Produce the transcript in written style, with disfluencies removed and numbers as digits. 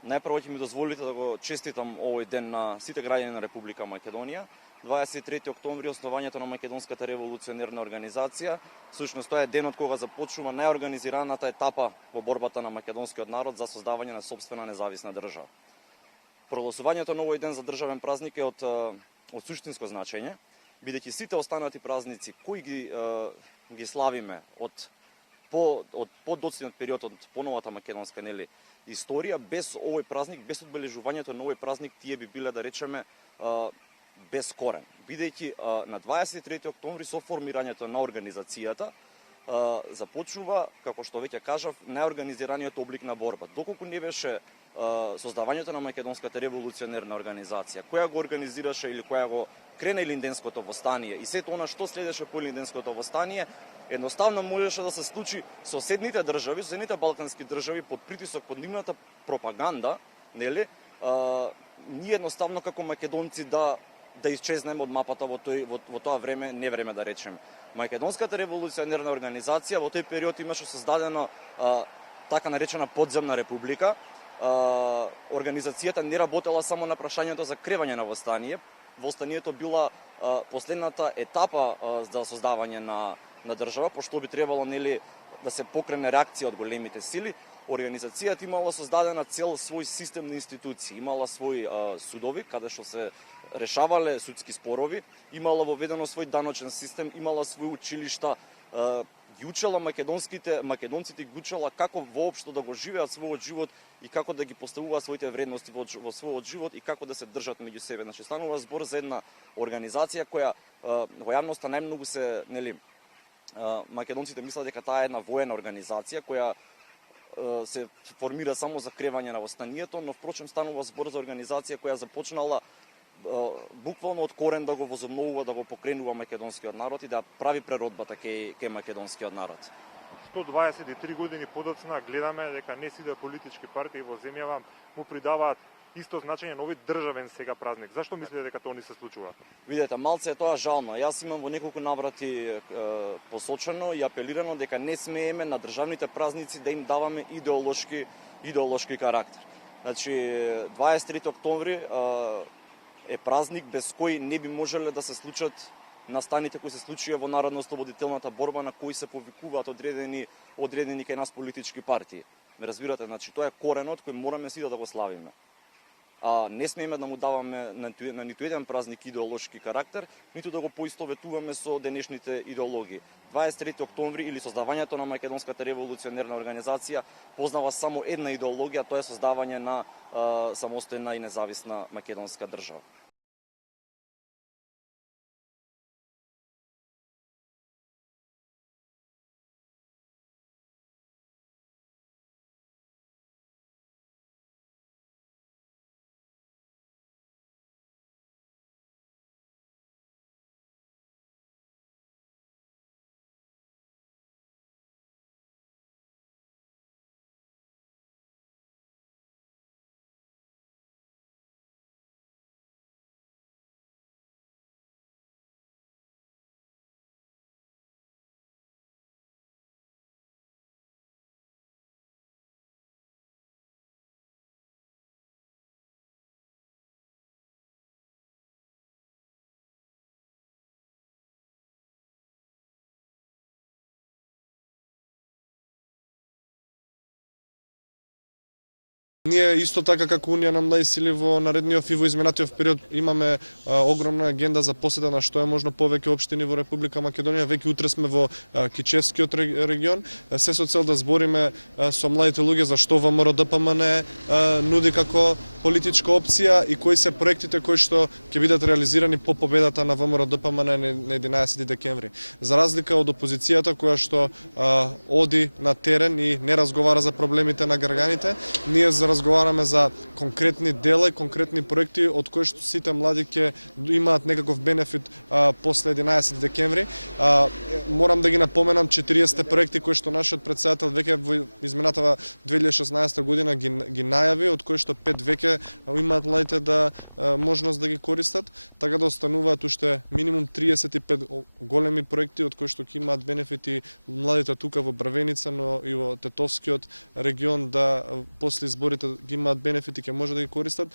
Најпрво ќе ми дозволите да го честитам овој ден на сите граѓани на Република Македонија. 23 октомври основањето на Македонската револуционерна организација. Всушност тоа е денот кога започнува најорганизираната етапа во борбата на македонскиот народ за создавање на сопствена независна држава. Прогласувањето на овој ден за државен празник е од суштинско значење, бидејќи сите останати празници кои ги славиме од подоцниот период од поновата македонска историја, без овој празник, без одбележувањето на овој празник, тие би биле, да речеме, без корен. Бидејќи на 23 октомври со формирањето на организацијата започнува, како што веќе кажав, најорганизираниот облик на борба. Доколку не беше создавањето на Македонската револуционерна организација, која го организираше или која го крена Илинденското востание и сето она што следеше по Илинденското востание, едноставно можеше да се случи соседните држави, соседните балкански држави под притисок, под нивната пропаганда, нели? Ние едноставно како македонци да исчезнеме од мапата во тоа време, не време да речем. Македонската револуционерна организација во тој период имаше создадена така наречена подземна република. Организацијата не работела само на прашањето за кревање на востание. Востанието била последната етапа за создавање на држава, пошто би требало да се покрене реакција од големите сили. Организацијата имала создадена цел свој систем на институции, имала свои судови каде што се решавале судски спорови, имала воведено свој даночен систем, имала свои училишта, ги учела македонците ги учела како воопшто да го живеат својот живот и како да ги поставуваат своите вредности во својот живот и како да се држат меѓу себе. Значи станува збор за една организација која во јавноста најмногу се, македонците мислат дека таа е една воена организација која се формира само за кревање на востанието, но впрочем станува збор за организација која започнала буквално од корен да го возобновува, да го покренува македонскиот народ и да прави преродбата кај македонскиот народ. 123 години подоцна гледаме дека не сите политички партии во земјава му придаваат исто значење на овој државен сега празник. Зашто мислите дека тоа не се случува? Видете, малце е тоа жално. Јас имам во неколку наврати посочено и апелирано дека не смееме на државните празници да им даваме идеолошки карактер. Значи 23 октомври е празник без кој не би можеле да се случат настаните кои се случија во народно-ослободителната борба, на кои се повикуваат одредени кај нас политички партии. Ме разбирате, значи тоа е коренот кој мораме сите да го славиме. Не смееме да му даваме на ниту еден празник идеолошки карактер, ниту да го поистоветуваме со денешните идеологии. 23 октомври или создавањето на Македонската револуционерна организација познава само една идеологија, тоа е создавање на самостојна и независна македонска држава. Ние исто така како Унија на млади сили во наредниот и во изминатиот период имаме огромна агенда за посета на што е можно повеќе општини во Република Македонија. Веќе утре сме во Кичевскиот регион, се со цел да збориме со младите луѓе за што ВМРО-ДПМН нуди како политичка опција и кои се проектите кои што ќе бидат реализирани по победата на ВМРО-ДПМН на 11 декември. За разлика од опозицијата која што оди на терен и не разговара за проблемите на граѓаните, ние разговараме за конкретни дела и конкретни проекти од кои што сите млади ќе имаат некаков бенефит после 11 декември. Морам да ги напоменам 40 проекти кои што нашиот претседател веќе во изминатава 2016 година ги најави, од кои што 5 веќе ќе имаат младите да можност да ги користат, така да остануваат уште минимум 35 големи проекти од кои што ќе имаат бенефити младите тука во Бравеница, но и во Тетовскиот регион, да после изборите ги имаат бенефити, ќе може да ги користат.